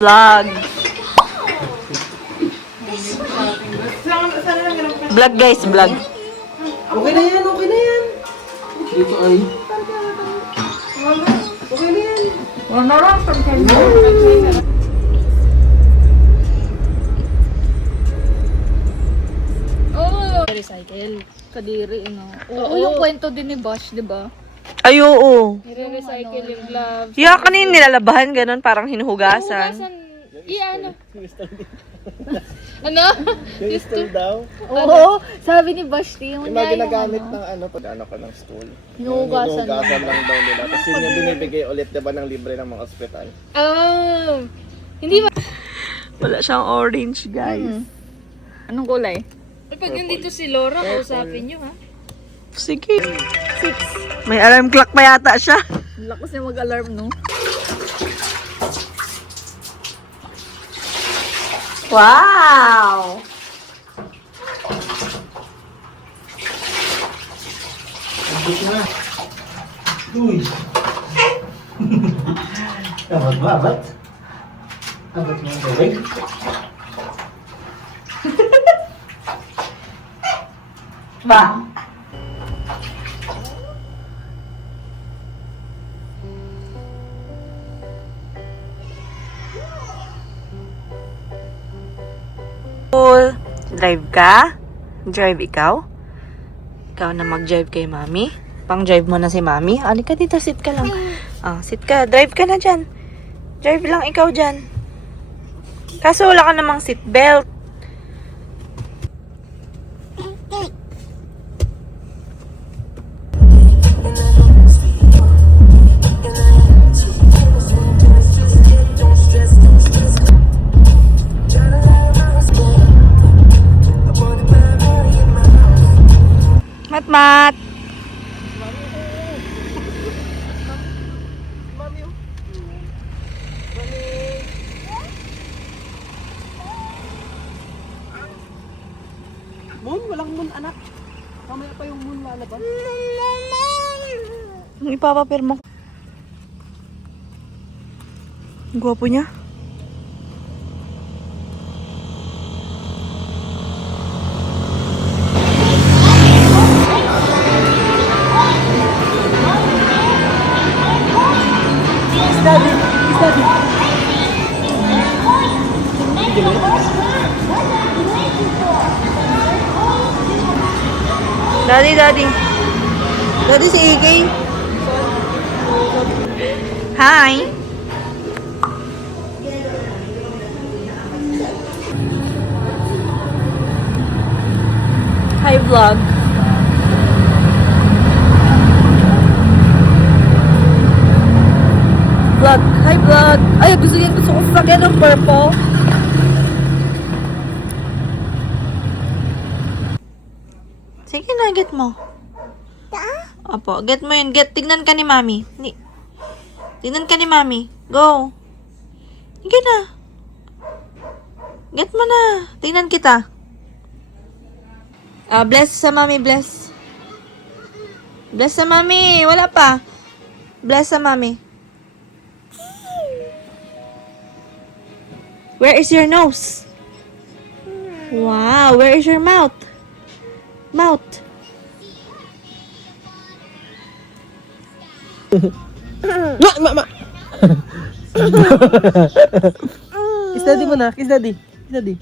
Vlog. Vlog guys, vlog. Okay na yan, okay na yan. Dito ay. Okay na yan. Wala lang, Oh, recycle. Kadiri, no? Oo, yung kwento din ni Bosch, di ba? Ay, oo. Nire-recycle yung gloves. Yeah, kanina nilalabahan ganun, parang hinuhugasan. Ano? Ano? Yung stool daw. Oo, sabi ni Bosch, yung Yung mga ginagamit ng pag-ano ko ng stool. Hinuhugasan Hinuhugasan lang daw nila. Tapos yun yung binibigay ulit, diba, ng libre ng mga ospital. Oh, hindi ba? Wala siyang orange, guys. Anong kulay? Pag nandito si Laura, kausapin nyo, ha? Sige. May alarm clock pa yata siya. Lakas niya mag-alarm, no? Wow! Dito na. Uy. Abat ba? Abat? Abat mo ang gawin? Ba? Drive ka? Drive ikaw? Ikaw na mag-drive kay mami? Pang-drive mo na si mami? Halika dito, sit ka lang. Ah, sit ka. Drive ka na dyan. Drive lang ikaw dyan. Kaso wala ka namang seatbelt. Mat! Moon? Walang moon, anak. Mamaya pa yung moon lalabas. Ang ipapapirma ko. Ang gwapo niya. Daddy! Daddy! Daddy. Daddy si Iggy. Hi. Hi vlog. Vlog. Hi vlog. Ay, gusto ko sakyan ng purple. Sige na, get mo. Opo, get mo yun. Tignan ka ni mami. Tignan ka ni mami. Go. Sige na. Get mo na. Tignan kita. Bless sa mami, bless. Bless sa mami. Wala pa. Bless sa mami. Where is your nose? Wow, where is your mouth? Mouth. Ma! Kiss daddy mo na. Kiss daddy. Kiss daddy.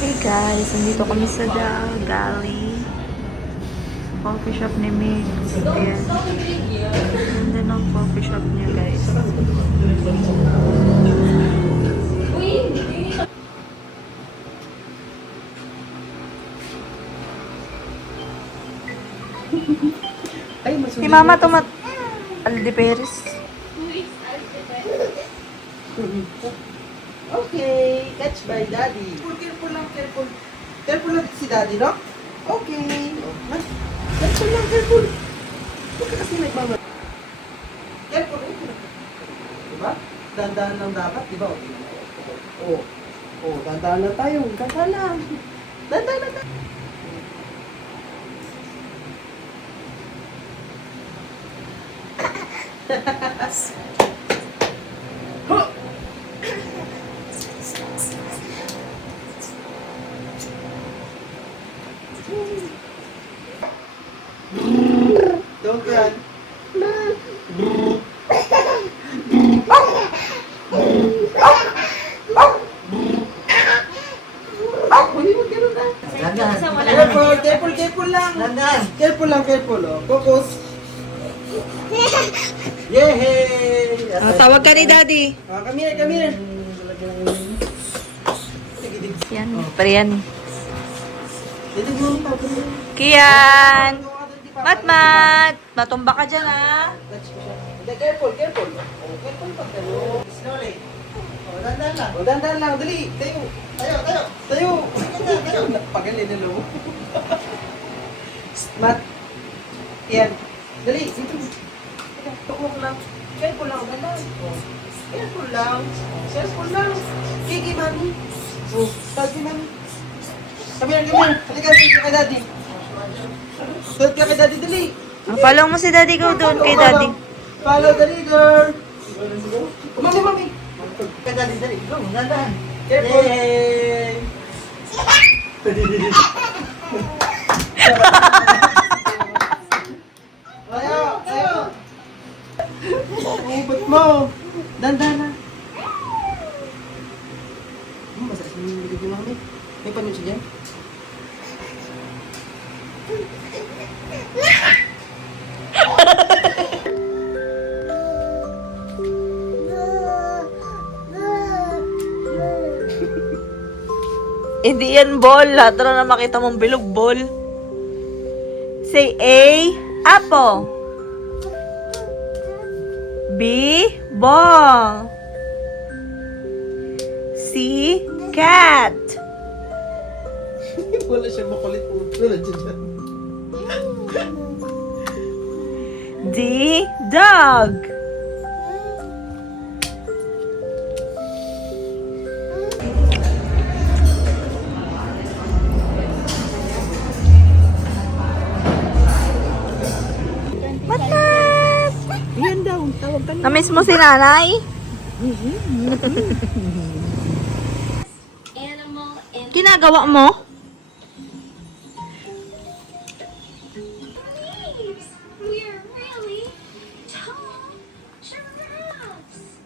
Hey guys, nandito kami sa Gali. Coffee shop ni Mix. Ayan. Ganda ng coffee shop niya guys. Si Mama Aldeperes. Okay, catch by daddy. Careful lang, careful. Careful lang si daddy, no? Okay. Careful lang, careful. Huwag ka kasi nagmama. Careful, careful. Diba? Dandahan lang dapat, diba? Oh. Oh, dandahan lang tayo. Dandahan lang. Dandahan lang tayo. Don't run. Huli mo ganun na. Careful, careful, careful lang. Careful lang, careful. Oh. Focus. Yehey! Tawag ka ni Daddy. Come here, come here. Yan, Priyan. Dito mo yung tawag mo. Kian! Matmat! Matumba ka dyan, ha? Touch ko siya. Hindi, careful, careful. Oh, careful pa tayo. Slowly. Oh, dandan lang. Oh, dandan lang. Dali. Tayo. Tayo, tayo. Tayo. Tayo. Pagalin na lo. Mat. Yan. Dali. Dito. Tukwak lang. Careful lang. Dandan. Oh. Careful lang. Careful lang. Kiki, mami. Oh, tawag si mami. Come here, come here. Halika, sige ka kay daddy. Tawag ka kay daddy, dali. Follow mo si Daddy, go doon kay Daddy. Follow the leader. Mami, mami. Kay daddy, dali. Go, dandan. Careful. Yay! Tayo, tayo. Ubot mo. Dandan na. Masakit mo yung bigay mo kami. May panon siya dyan. Hindi yan ball. Lahat na makita mong bilog ball. Say A, apple. B, ball. C, cat. Wala siya makulit po. Wala dyan. D, dog. Matmas! Yan daw. Tawag ka Namiss mo si nanay? Ginagawa mo? We're really tall giraffes.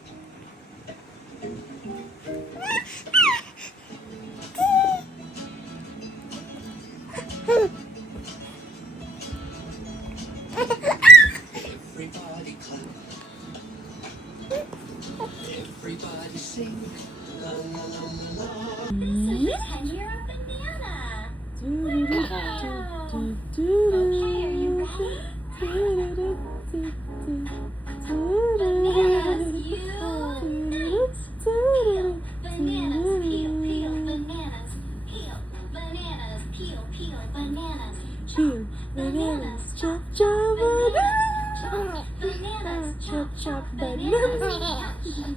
Everybody clap. Everybody sing. La la la la la. This is a 10-year-old banana. Wow. Okay, are you ready? Bananas, you. Peel, bananas, peel, peel, bananas, peel, bananas, peel, peel, bananas, chop, bananas, chop, chop, bananas, chop, chop, bananas,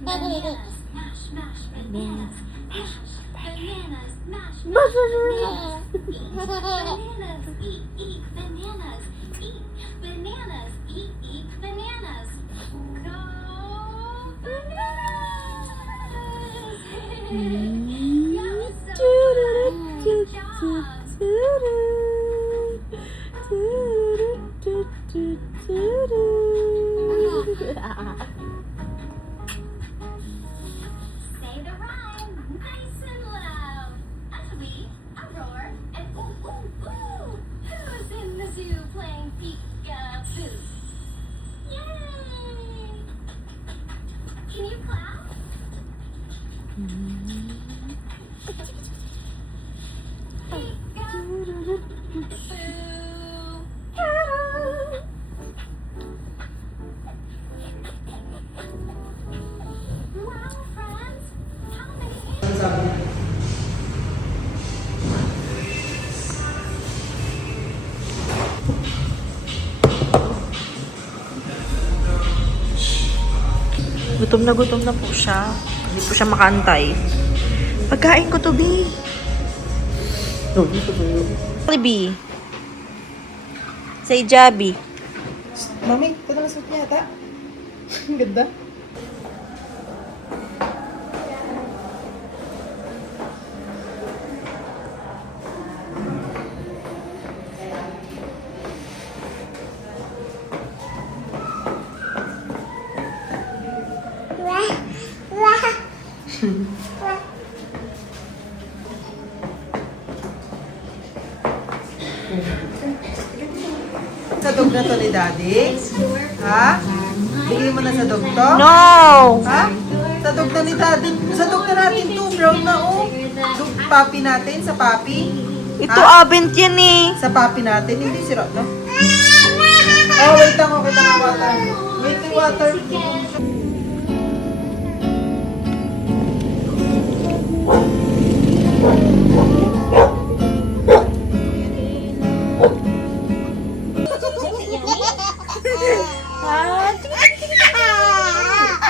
bananas, mash, mash, bananas, mash, bananas, mash, mash, bananas, bananas, eat, bananas, eat, bananas, eat, bananas, go, bananas! Yeah, so good job! Say the rhyme, nice and loud. A tweet, a roar, and ooh, ooh, ooh. Who's in the zoo playing peek-a-boo? Yay! Can you clap? gutom na po siya. Hindi po siya makaantay. Pagkain ko to, B. B. Say Jabi. Mami, ito na suot niya ata. Ang ganda. Sa dog na to ni Daddy? Ha? Bigay mo na sa dog to? No! Ha? Sa dog na ni Daddy? Sa dog na natin to, brown na oh. Dog papi natin, sa papi. Ito abent yan eh. Sa papi natin, hindi sira to. Oh, wait lang ako, kita ng water. Wait ng water.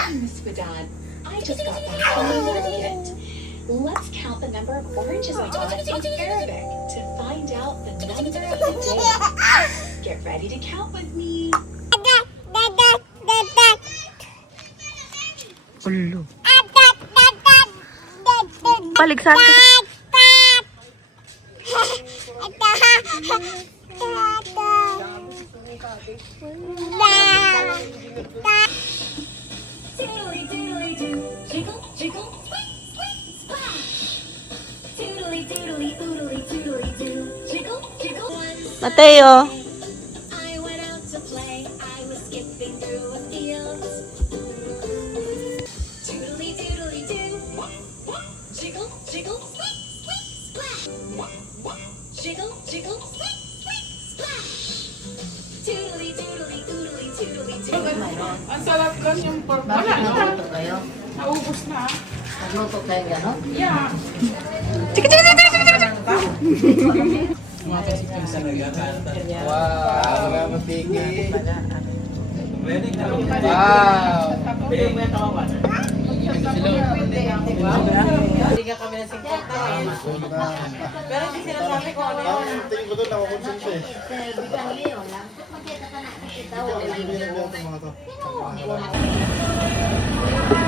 Miss Dad, I just got back from the market. Let's count the number of oranges I got in Arabic to find out the number of the day. Get ready to count with me. Ulo. Paligsan ka. Doodly doodly doo, jiggle jiggle, squeak squeak splash. Doodly doodly oodly doodly doo, jiggle jiggle. Mateo. I went out to play. I was skipping through a field. Doodly doodly doo, jiggle jiggle, squeak squeak splash. Jiggle jiggle, squeak squeak splash. Doodly doodly oodly doodly doo. Ang sarap lang yung pork. Wala na. Naubos na. Nagluto kayo gano'n? Yeah.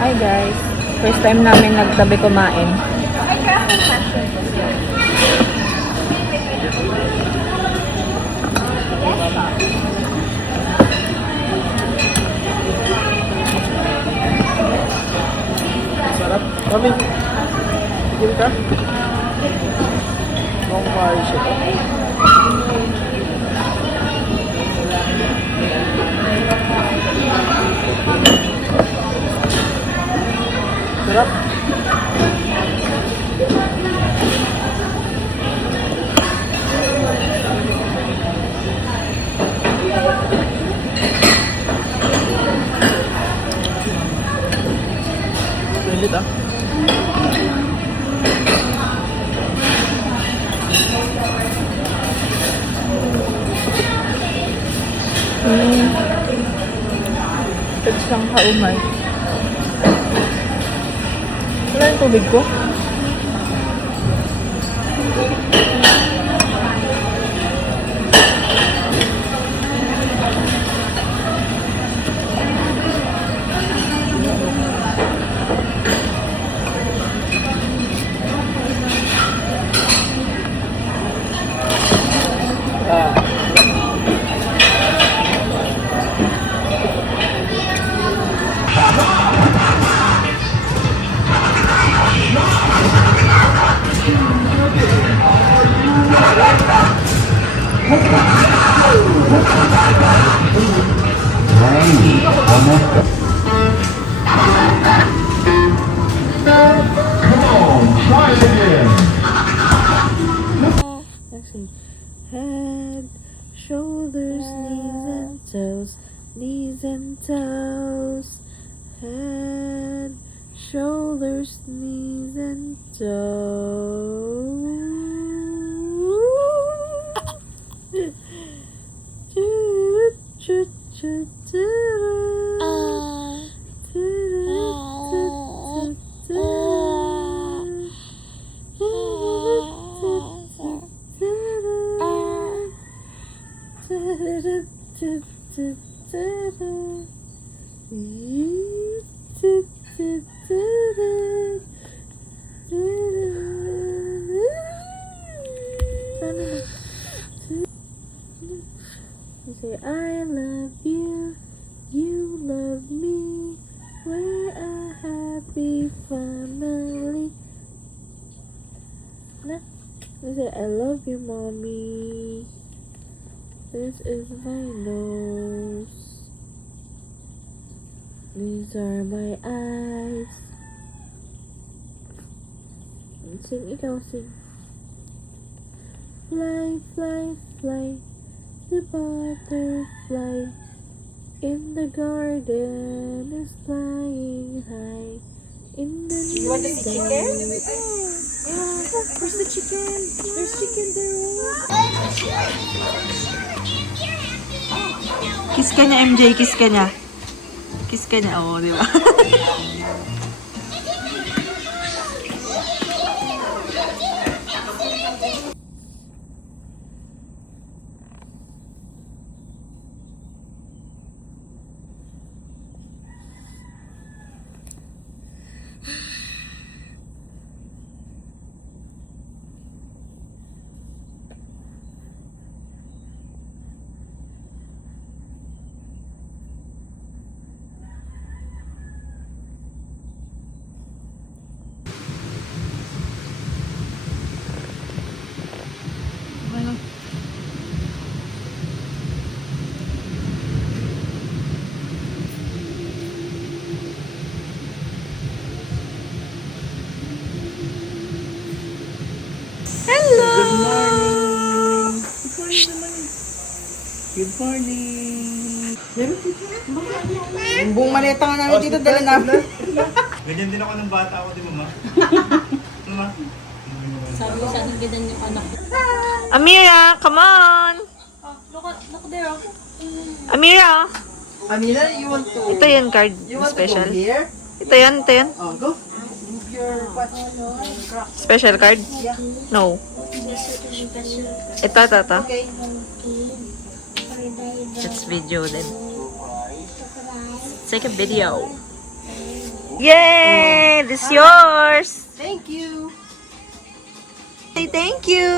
Hi guys. First time namin nagtabi kumain. Sarap. Mami, tigil ka. Long fire siya. Sarap. Pilit ah. Pwede siyang kaumay. Wala yung tubig ko. Head, shoulders, knees and toes, knees and toes. Head, shoulders, knees and toes. You say, I love you, you love me, we're a happy family. Na? You say, I love you, mommy. This is my nose. These are my eyes. Sing, ikaw sing. Fly, fly, fly. The butterfly in the garden is flying high. In the You want to see chicken? Where's the chicken? There's chicken there. Kiss ka niya, MJ. Kiss ka niya. Kiss ka niya. Oo, di ba? Good morning. Good morning. Yung buong maleta nga namin dito, dala namin. Ganyan din ako ng bata ako, di ba, ma? Ma? Sabi ko sa akin, ganyan yung anak ko. Amira, come on! Look there. Amira! Amira, you want to... Ito yan, card You want special. to go here? Ito yan, ito yan. Oh, go. Move your watch. Special card? Yeah. No. Ito. Okay. Let's video then. Take a video. Yay! This is yours! Thank you. Say thank you!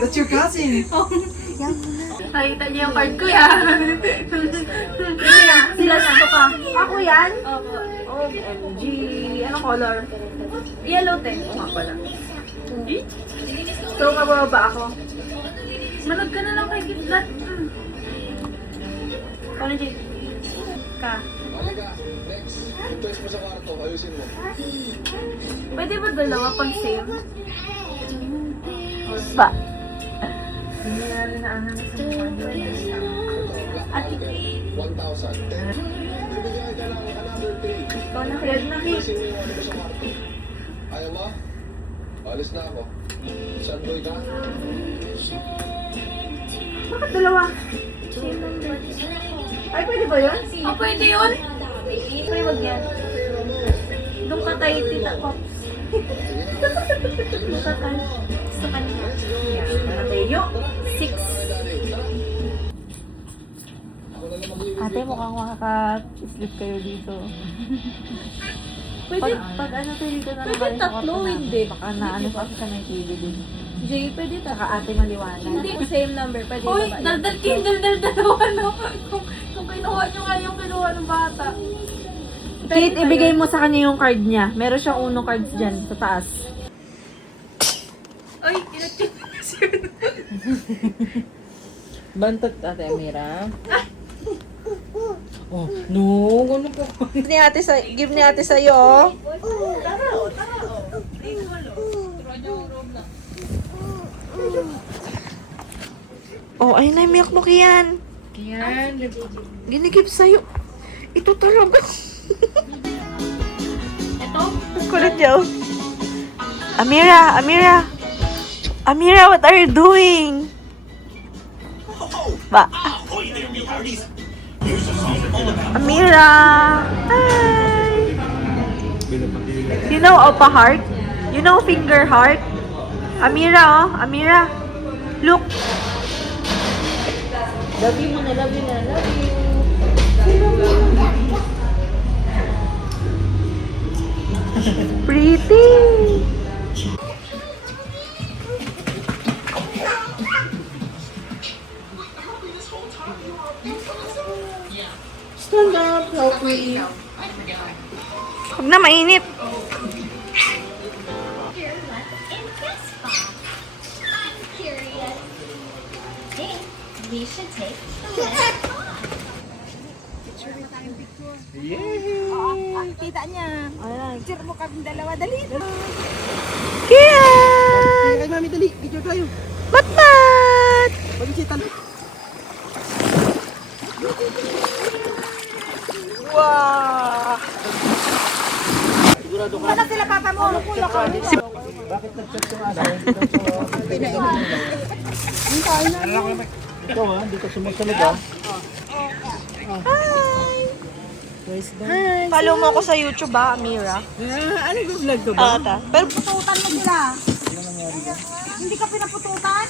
That's your cousin. Nakita niyo yung card ko yan. Sila sa ka. Ako yan? Opo. OMG. Anong color? Yellow te. Oo nga pala. So, mababa ako. Manood ka na lang kay Kitlat. Paano, Jay? Ka. Pwede ba dalawa pag same? Ba? Hindi namin na anong isang kwento. At ikaw na kaya na Ayaw mo? Alis na ako. Saan boy ka? bakit dalawa? Same number. Ay, pwede ba yun? Oh, pwede yun? Pwede wag yan. Doon ka tayo, Tita Pops. Doon ka tayo. Sa kanya. Yan. Mateo. 6. Ate, mukhang makaka-sleep kayo dito. Pwede, Pag ano tayo dito na pwede tatlo, hindi. Baka naano pa sa may TV din. Jay, pwede Saka ate maliwanag. Hindi, same number. Pwede ba? Uy, daldal, dalawa, no? Kung kinuha nyo nga yung kinuha ng bata. Kate, ibigay mo sa kanya yung card niya. Meron siyang uno cards dyan sa taas. Ay, kinatid na siya. Bantot, Ate Amira. Oh, no. Ano po? Give ni ate sa'yo, oh. Oh, ayun na yung milk mo, Kian. Yan. Ginigib sa'yo. Ito talaga. Ito? Kulit niya, oh. Amira, what are you doing? Ba? Amira! Hi! You know Opa Heart? You know Finger Heart? Amira, oh. Amira. Look. Love you muna, love you na, love you. Pretty. Stand up, healthy. Huwag na mainit. Here, let's impress Bob. I'm curious. Think we should take a look at Bob. Kita niya. Picture mo kami dalawa, dali. Kia! Kay mami, dali. Picture tayo. Batbat! Pag-isitan. Wow! Wala sila papa mo. Bakit nag-chat yung aso? Ikaw ha, hindi ka sumusunod ha. Hi! Follow mo ako sa YouTube ba, Amira? Ano yung vlog to Oo, ta. Pero Pututan mo sila. Hindi ka pinapututan?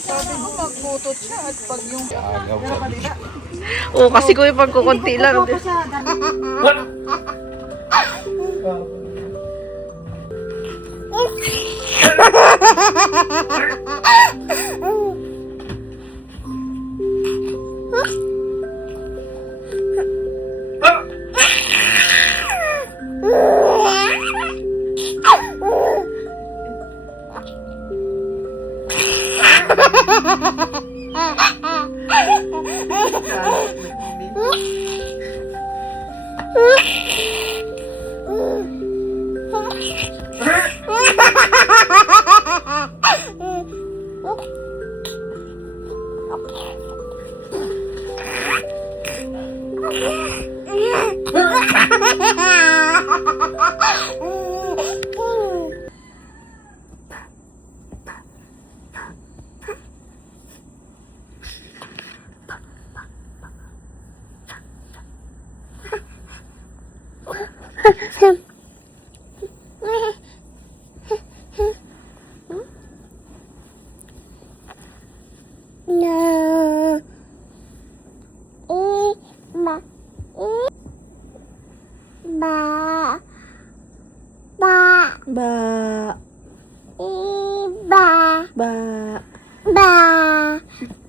Sabi ko magputot siya at pag yung... Oo, kasi ko yung pagkukunti lang. Puto siya. Ba. Ba.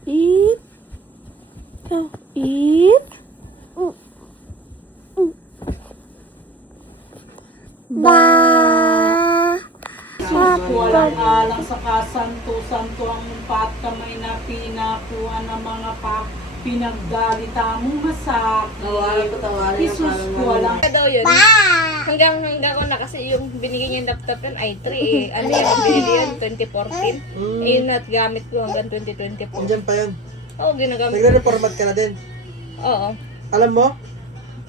Eat. Oh, eat. Ba. Walang alang sa kasanto-santo ang pat kamay na pinakuha ng mga pinagdalita mong masakit. Jesus ko, walang daw yun. Hanggang ko na kasi yung binigay niya yung laptop yun ay 3 eh. Ano yun, binili yun 2014. Ayun at gamit ko hanggang 2024. Andiyan pa yun. Oo, ginagamit. Nagre-reformat ka na din. Oo. Alam mo?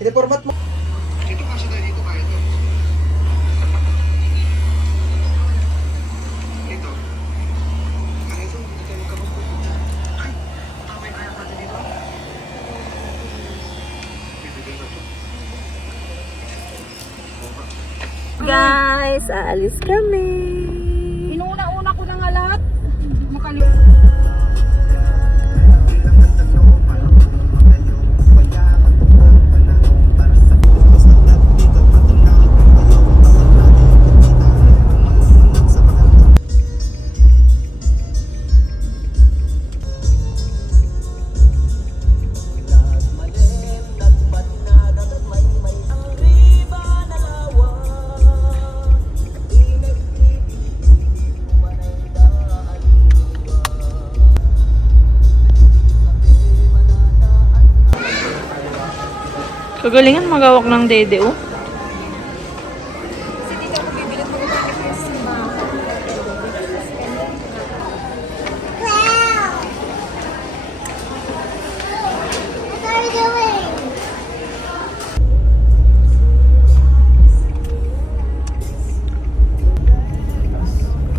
I-reformat mo. Guys, aalis kami. Inuna-una ko na nga lahat. Makalimutan. Kagalingan magawak ng dede, oh.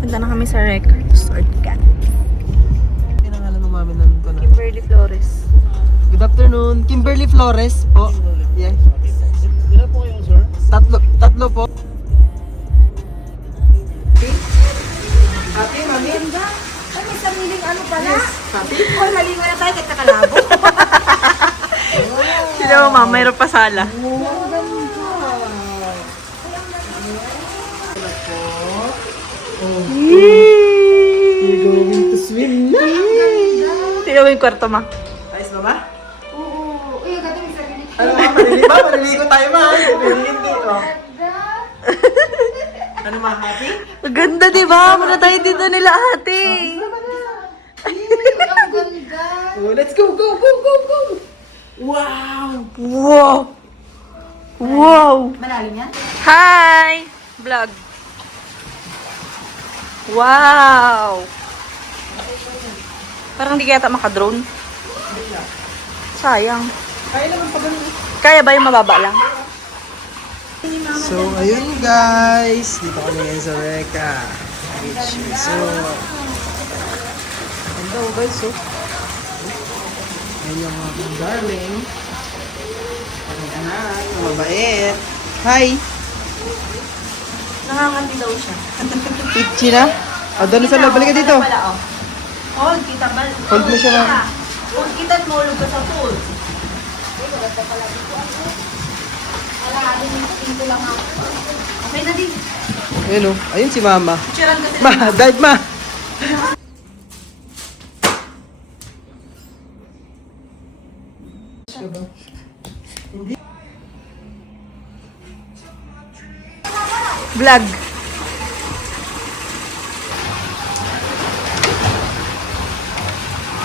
Punta na kami sa record store, cat. Pinangalan ng mami na nito na. Kimberly Flores. Good afternoon, Kimberly Flores po. Yeah. Ilan po kayo, sir? Tatlo po. Nagpapasala. You're going to swim na. Tingnan mo yung kwarto, ma. Ayos ba ba? Oo. Uy, agad yung isa ganito. Ano ba? Maliligo ba? Maliligo tayo ma. Hindi, oh. Ano ma, happy? Maganda, di ba? Muna tayo dito nila ate. Ang ganda. Oh, let's go, go, go, go, go. Wow. Wow! Wow! Malalim yan? Hi! Vlog. Wow! Parang di kaya makadrone. Sayang. Kaya naman pa ganun. Kaya ba yung mababa lang? So, ayun guys. Dito kami ngayon sa Reka Beach Resort. Hello guys, oh. Ayan yung mga darling. Ang anak, ang mabait. Hi! Nanganganti daw siya. Itchy na? O, doon sa loob. Balik ka dito. Hold kita ba? Hold mo siya na. Hold kita at mahulog ka sa pool. Okay na din. Ayun oh. Ayun si mama. Picturean kasi. Ma, dive ma! Vlog.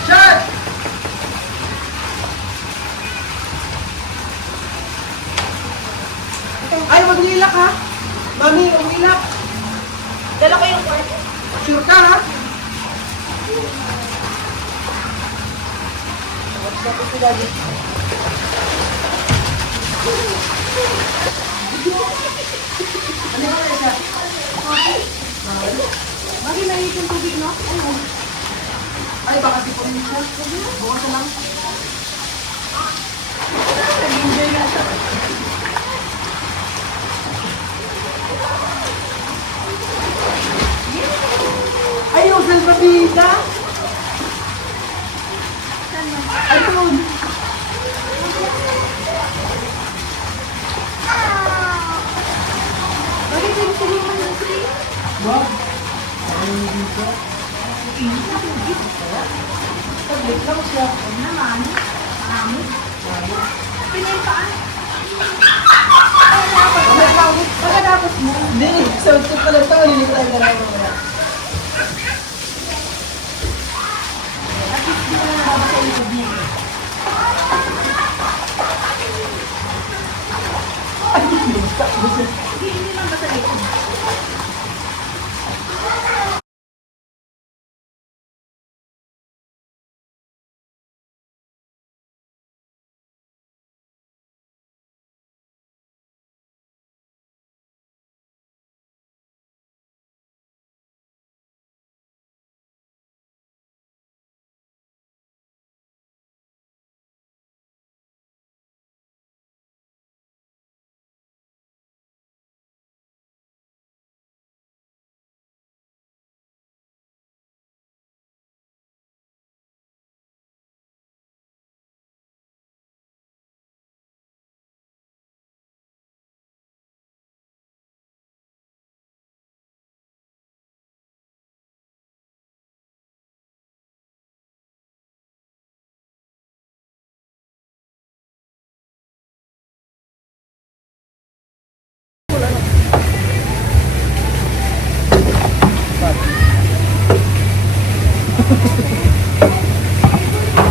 Shot! Ay, wag nilak ha! Mami, wag nilak! Dala ko yung kwarto. Sure ka ha? Bakit naiit yung tubig, no? Ano? Ay, baka si Pumit siya. Bukas na lang. Ay, yung salpabida! Ayun! Bakit yung tubig mo yung tubig? Wag! Ayun dito. Paglit lang siya. Naman. Marami. Pinipaan. Pagkatapos mo. Hindi, sa utod pa lang ito. Malilipat tayo na lang mamaya. At least di mo na nababasa yung tubig niya. Hindi lang basa yung tubig.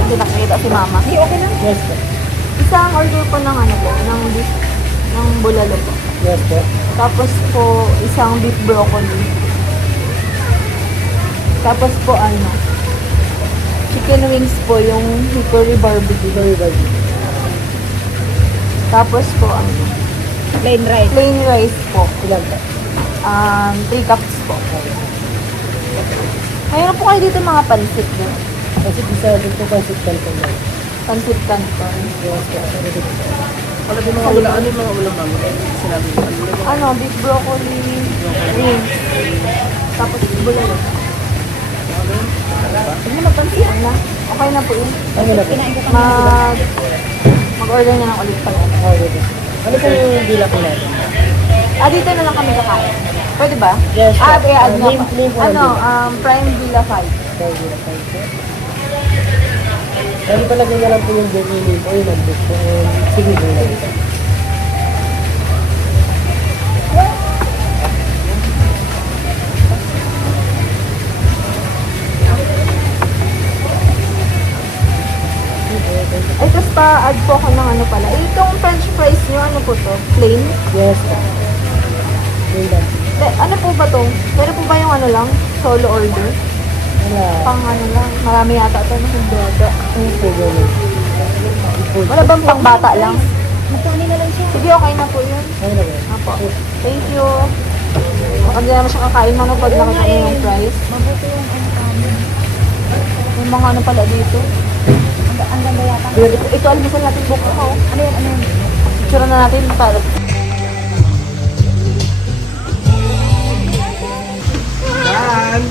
Hindi nakikita si mama. Hindi, okay lang. Yes po. Isang order po ng ano po, ng beef, ng bulalo po. Yes po. Tapos po, isang beef broccoli. Tapos po ano, chicken wings po, yung hickory barbecue. Tapos po ano, Plain rice. plain rice po. Ilan po? 3 cups po. Mayroon po kayo dito mga pansit po. Kasi isa din po ba sit belt po? Pansit canton. Yes po. Wala din mga ulam. Ano yung mga ulam mama? Sinabi mo. Ano, beef broccoli, wings. Tapos bulalo. Hindi naman pansit na. Okay na po yun. Ano na po? Mag Mag-order na lang ulit pala. Ano po yung bilang ko natin? Dito na lang kami kakain. Pwede ba? Yes, add nga name- pa. name po Ano, lang Prime Villa 5. Ano talaga na lang po yung booking name po, yung nag-book po. Sige po lang. Ay, tapos pa-add po ako ng ano pala. Itong french fries nyo, ano po to? Plain? Yes, po. Yun lang. Ano po ba to? Pero po ba yung ano lang? Solo order? Wala. Pang ano lang? Marami yata ito ng hotdog. Ano po gano'n? Wala bang pang bata lang? Sige, okay na po yun. Ano na ba? Apo. Thank you. Baka di naman siya kakain mo pag nakita niyo yung price. Yung mga ano pala dito. Ang ganda yata. Ito almusal natin buko ko. Ano yan? Ano yan? Picture na natin para. Dan!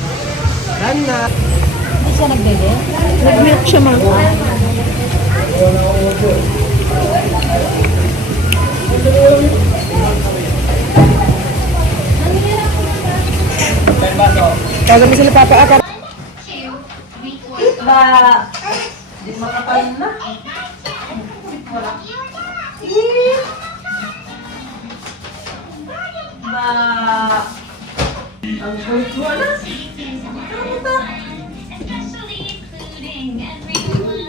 Dan na! Hindi siya nagdede? Nag-milk siya mga. Kaya kami sila papa-akap. Ba, di makapal na. Wala. Ba, ang hurt mo na. Especially including everyone.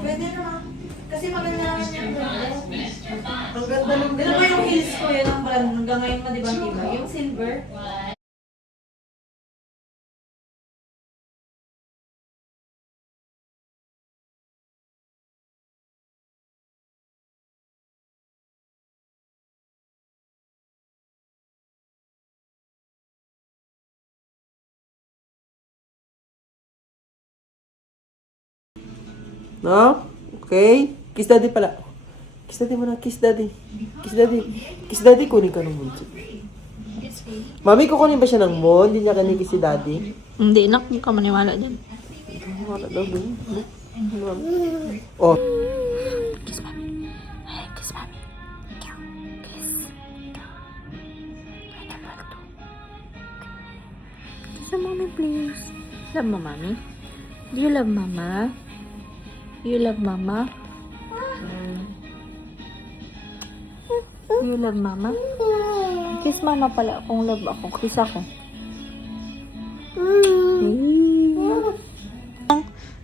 Pwede naman. Kasi maganda naman yung brand. Ang ganda ng brand. Ano ba yung heels ko yun ang brand? Hanggang ngayon pa, di ba, diba? Yung silver. No? Okay. Kiss daddy pala. Kiss daddy muna. Kiss daddy. Kiss daddy. Kiss daddy, kunin ka ng moon. Mami, kukunin ba siya ng moon? Hindi niya kanikiss si daddy? Hindi, nak. Hindi ka maniwala dyan. Wala daw din. Oh. Kiss mami. Ay, kiss mami. Kiss. Ay, number 2. Kiss mo, mommy, please. Love mo, mommy? Do you love mama? You love mama? You love mama? Kiss mama pala. Kung love ako, kiss ako.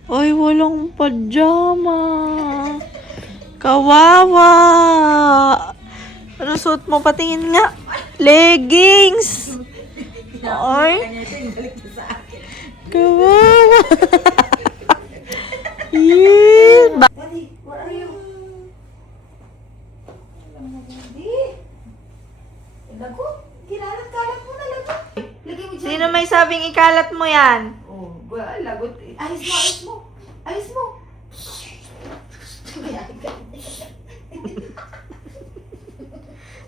Ay, walang pajama. Kawawa. Ano suot mo? Patingin nga. Leggings. Ay. Kawawa. Daddy, where are you? Lago? Kinalat-kalat mo na lago. Lagay mo dyan. Sino may sabing ikalat mo yan? Oh, lagot eh. Ayos mo, ayos mo. Ayos mo.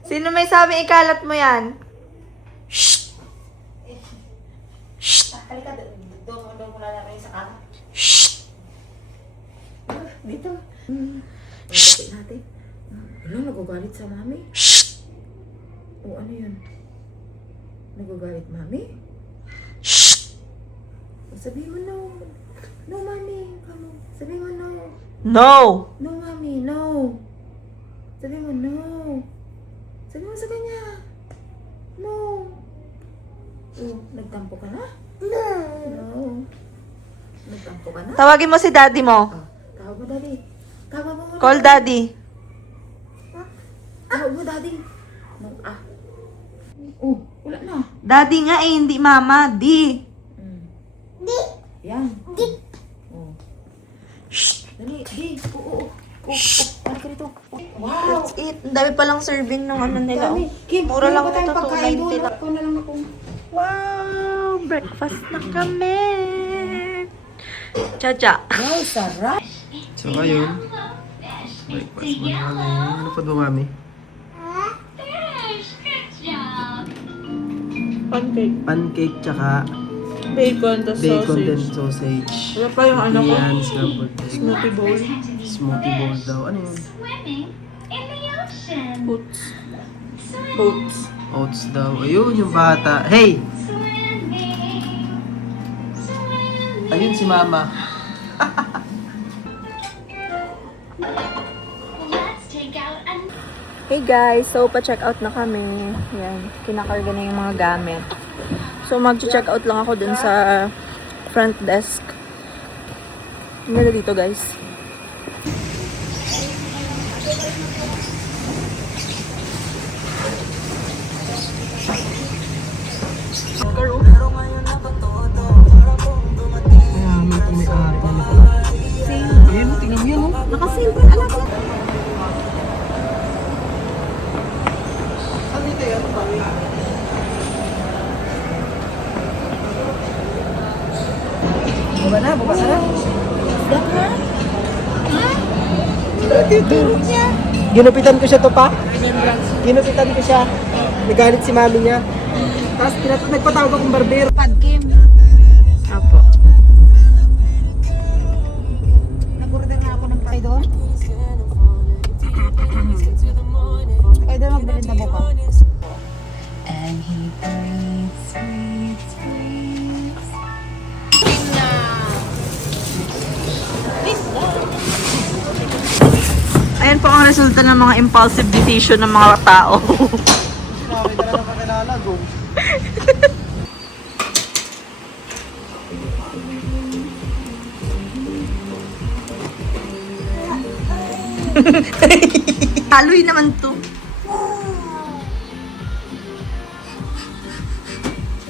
Sino may sabing ikalat mo yan? Halika, doon mo lalagay sa kama. Dito. Pagkakit natin. Ano, nagagalit sa mami? O ano yun? Nagagalit mami? Sabihin mo no. No, mami. Come on. Sabihin mo no. No! No, mami. No. Sabihin mo no. Sabihin mo sa kanya. No. Oh, nagtampo ka na? No. Nagtampo ka na? Tawagin mo si daddy mo. Tawag mo, daddy. Tawag mo. Call daddy. Tawag mo, daddy. No, Oh, wala na. Daddy nga eh, hindi mama. Di. Yan. Oh. Dali, di. Oo. Ano ka dito? Wow. That's it. Ang dami palang serving ng ano nila. Dami. Oh. Kim, Mura lang meron ito. pa tayong pagkain doon. 290 lang. Ikaw na lang ako. Wow! Breakfast na kami! Chacha. Wow, sarap. So, ayun. Breakfast mo na kami. Ano pa doon kami? pancake. Pancake tsaka Bacon, tas bacon sausage. and sausage. Wala pa yung ano ko. Yan, scrambled egg. Smoothie bowl. Smoothie bowl daw. Ano yun? Swimming in the ocean. Oats. Oats. Oats daw. Ayun, yung bata. Hey! Ayun si mama. Let's take out a Hey guys, so pa-check out na kami. Yan, kinakarga na yung mga gamit. So mag-check out lang ako dun sa front desk. Ang ganda dito guys. Kaya may ari pa nito. Ayun, tingnan mo yan, oh. Naka-sale pa, alam ko. Saan dito yan? Baba na, baba na. Ginupitan ko siya to pa. Ginupitan ko siya. Nagalit si mami niya. Tapos nagpatawag akong barbero. Padkim. Apo. Nag-order na ako ng pie doon. Ay, doon magbilid na buka. And he breathes, breathes, breathes. Ayan po ang resulta ng mga impulsive decision ng mga tao. Sinabi ka na lang kakilala, go. Haloy naman to.